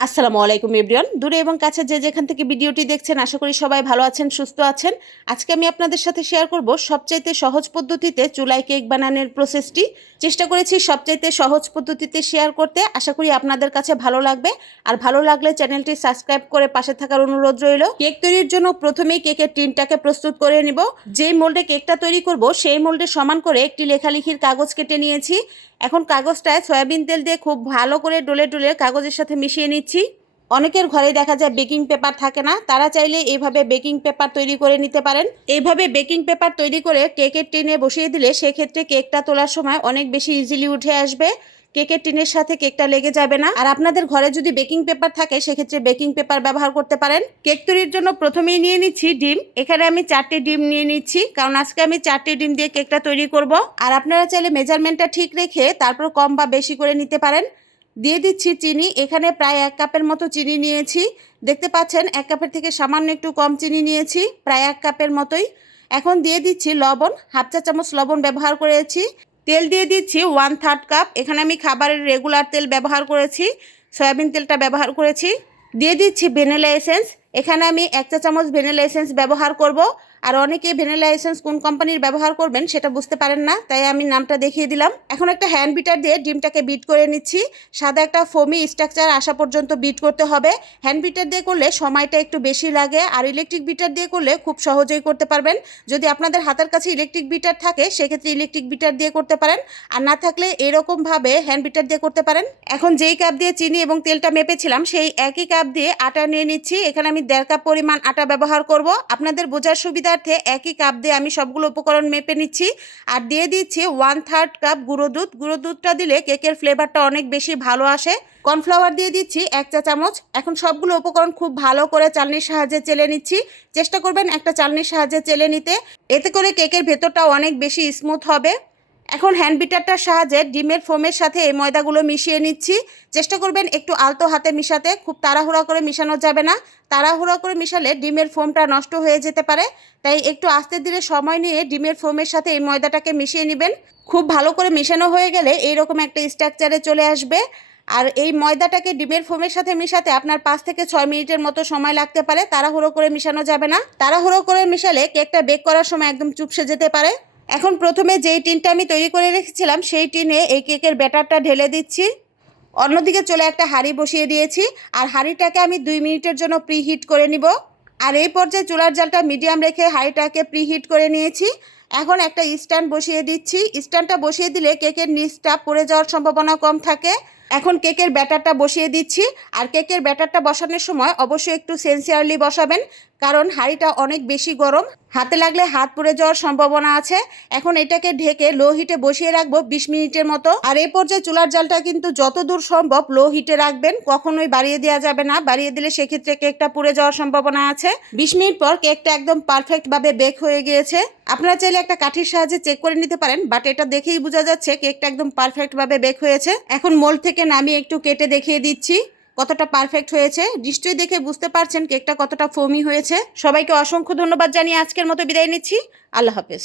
আসসালামু আলাইকুম, এভরিওয়ান। দূরে এবং কাছে যে যেখান থেকে ভিডিওটি দেখছেন, আশা করি সবাই ভালো আছেন, সুস্থ আছেন। আজকে আমি আপনাদের সাথে শেয়ার করব সবচাইতে সহজ পদ্ধতিতে চুলায় কেক বানানোর প্রসেসটি চেষ্টা করেছি সবচাইতে সহজ পদ্ধতিতে শেয়ার করতে। আশা করি আপনাদের কাছে ভালো লাগবে। আর ভালো লাগলে চ্যানেলটি সাবস্ক্রাইব করে পাশে থাকার অনুরোধ রইল। কেক তৈরির জন্য প্রথমেই কেকের টিনটাকে প্রস্তুত করে নিব। যেই মোল্ডে কেকটা তৈরি করব, সেই মোল্ডে সমান করে একটি লেখালেখির কাগজ কেটে নিয়েছি। এখন কাগজটায় সয়াবিন তেল দিয়ে খুব ভালো করে ডোলে ডোলে কাগজের সাথে মিশিয়ে নিচ্ছি। অনেকের ঘরে দেখা যায় বেকিং পেপার থাকে না। তারা চাইলে এইভাবে বেকিং পেপার তৈরি করে নিতে পারেন। এইভাবে বেকিং পেপার তৈরি করে কেকের টিনে বসিয়ে দিলে সেক্ষেত্রে কেকটা তোলার সময় অনেক বেশি ইজিলি উঠে আসবে। কেকের টিনের সাথে কেকটা লেগে যাবে না। আর আপনাদের ঘরে যদি বেকিং পেপার থাকে, সেক্ষেত্রে বেকিং পেপার ব্যবহার করতে পারেন। কেক তৈরির জন্য প্রথমেই নিয়ে নিচ্ছি ডিম। এখানে আমি চারটে ডিম নিয়ে নিচ্ছি। কারণ আজকে আমি চারটে ডিম দিয়ে কেকটা তৈরি করব। আর আপনারা চাইলে মেজারমেন্টটা ঠিক রেখে তারপর কম বা বেশি করে নিতে পারেন। দিয়ে দিচ্ছি চিনি। এখানে প্রায় এক কাপের মতো চিনি নিয়েছি। দেখতে পাচ্ছেন, এক কাপের থেকে সামান্য একটু কম চিনি নিয়েছি, প্রায় এক কাপের মতোই। এখন দিয়ে দিচ্ছি লবণ, হাফ চা চামচ লবণ ব্যবহার করেছি। তেল দিয়ে দিচ্ছি ওয়ান থার্ড কাপ এখানে আমি খাবারের রেগুলার তেল ব্যবহার করেছি, সয়াবিন তেলটা ব্যবহার করেছি। দিয়ে দিচ্ছি ভ্যানিলা এসেন্স এখানে আমি এক চা চামচ ভ্যানিলা এসেন্স ব্যবহার করব। আর অনেকে ভ্যানিলা এসেন্স কোন কোম্পানির ব্যবহার করবেন সেটা বুঝতে পারেন না, তাই আমি নামটা দেখিয়ে দিলাম। এখন একটা হ্যান্ড বিটার দিয়ে ডিমটাকে বিট করে নিচ্ছি। সাদা একটা ফোমি স্ট্রাকচার আসা পর্যন্ত বিট করতে হবে। হ্যান্ড বিটার দিয়ে করলে সময়টা একটু বেশি লাগে, আর ইলেকট্রিক বিটার দিয়ে করলে খুব সহজেই করতে পারবেন। যদি আপনাদের হাতের কাছে ইলেকট্রিক বিটার থাকে, সেক্ষেত্রে ইলেকট্রিক বিটার দিয়ে করতে পারেন। আর না থাকলে এরকমভাবে হ্যান্ড বিটার দিয়ে করতে পারেন। এখন যেই কাপ দিয়ে চিনি এবং তেলটা মেপেছিলাম, সেই একই কাপ দিয়ে আটা নিয়ে নিচ্ছি। এখানে আমি দেড় কাপ পরিমাণ আটা ব্যবহার করব। আপনাদের বোঝার সুবিধার্থে একই কাপ দিয়ে আমি সবগুলো উপকরণ মেপে নিচ্ছি। আর দিয়ে দিচ্ছি ওয়ান থার্ড কাপ গুঁড়ো দুধ। গুঁড়ো দুধটা দিলে কেকের ফ্লেভারটা অনেক বেশি ভালো আসে। কর্নফ্লাওয়ার দিয়ে দিচ্ছি এক চা চামচ। এখন সবগুলো উপকরণ খুব ভালো করে চালনির সাহায্যে চেলে নিচ্ছি। চেষ্টা করবেন একটা চালনির সাহায্যে চেলে নিতে। এতে করে কেকের ভেতরটা অনেক বেশি স্মুথ হবে। এখন হ্যান্ড বিটারটার সাহায্যে ডিমের ফোমের সাথে এই ময়দাগুলো মিশিয়ে নিচ্ছি। চেষ্টা করবেন একটু আলতো হাতে মিশাতে, খুব তাড়াহুড়া করে মিশানো যাবে না। তাড়াহুড়া করে মিশালে ডিমের ফোমটা নষ্ট হয়ে যেতে পারে। তাই একটু আস্তে ধীরে সময় নিয়ে ডিমের ফোমের সাথে এই ময়দাটাকে মিশিয়ে নেবেন। খুব ভালো করে মেশানো হয়ে গেলে এইরকম একটা স্ট্রাকচারে চলে আসবে। আর এই ময়দাটাকে ডিমের ফোমের সাথে মিশাতে আপনার পাঁচ থেকে ছয় মিনিটের মতো সময় লাগতে পারে। তাড়াহুড়ো করে মিশানো যাবে না। তাড়াহুড়ো করে মিশালে কেকটা বেক করার সময় একদম চুপসে যেতে পারে। এখন প্রথমে যেই টিনটা আমি তৈরি করে রেখেছিলাম, সেই টিনে এই কেকের ব্যাটারটা ঢেলে দিচ্ছি। অন্যদিকে চলে একটা হাঁড়ি বসিয়ে দিয়েছি, আর হাঁড়িটাকে আমি দুই মিনিটের জন্য প্রিহিট করে নিব। আর এই পর্যায়ে চুলার জালটা মিডিয়াম রেখে হাঁড়িটাকে প্রিহিট করে নিয়েছি। এখন একটা স্ট্যান্ড বসিয়ে দিচ্ছি। স্ট্যান্ডটা বসিয়ে দিলে কেকের নিচটা পড়ে যাওয়ার সম্ভাবনা কম থাকে। এখন কেকের ব্যাটারটা বসিয়ে দিচ্ছি। আর কেকের ব্যাটারটা বসানোর সময় অবশ্যই একটু সেন্সিয়ারলি বসাবেন। কারণ হাঁড়িটা অনেক বেশি গরম। হাতে লাগলে হাত পুড়ে যাওয়ার সম্ভাবনা আছে। এখন এটাকে ঢেকে লো হিটে বসিয়ে রাখব বিশ মিনিটের মতো। আর এই পর্যায়ে চুলার জালটা কিন্তু যত দূর সম্ভব লো হিটে রাখবেন। কখনোই বাড়িয়ে দেওয়া যাবে না। বাড়িয়ে দিলে সেক্ষেত্রে কেকটা পুড়ে যাওয়ার সম্ভাবনা আছে। বিশ মিনিট পর কেকটা একদম পারফেক্টভাবে বেক হয়ে গিয়েছে। আপনারা চাইলে একটা কাঠির সাহায্যে চেক করে নিতে পারেন, বাট এটা দেখেই বোঝা যাচ্ছে কেকটা একদম পারফেক্টভাবে বেক হয়েছে। এখন মোল থেকে নামিয়ে একটু কেটে দেখিয়ে দিচ্ছি। কতটা পারফেক্ট হয়েছে, নিশ্চয়ই দেখে বুঝতে পারছেন কেকটা কতটা ফোমি হয়েছে। সবাইকে অসংখ্য ধন্যবাদ জানিয়ে আজকের মতো বিদায় নিচ্ছি। আল্লাহ হাফেজ।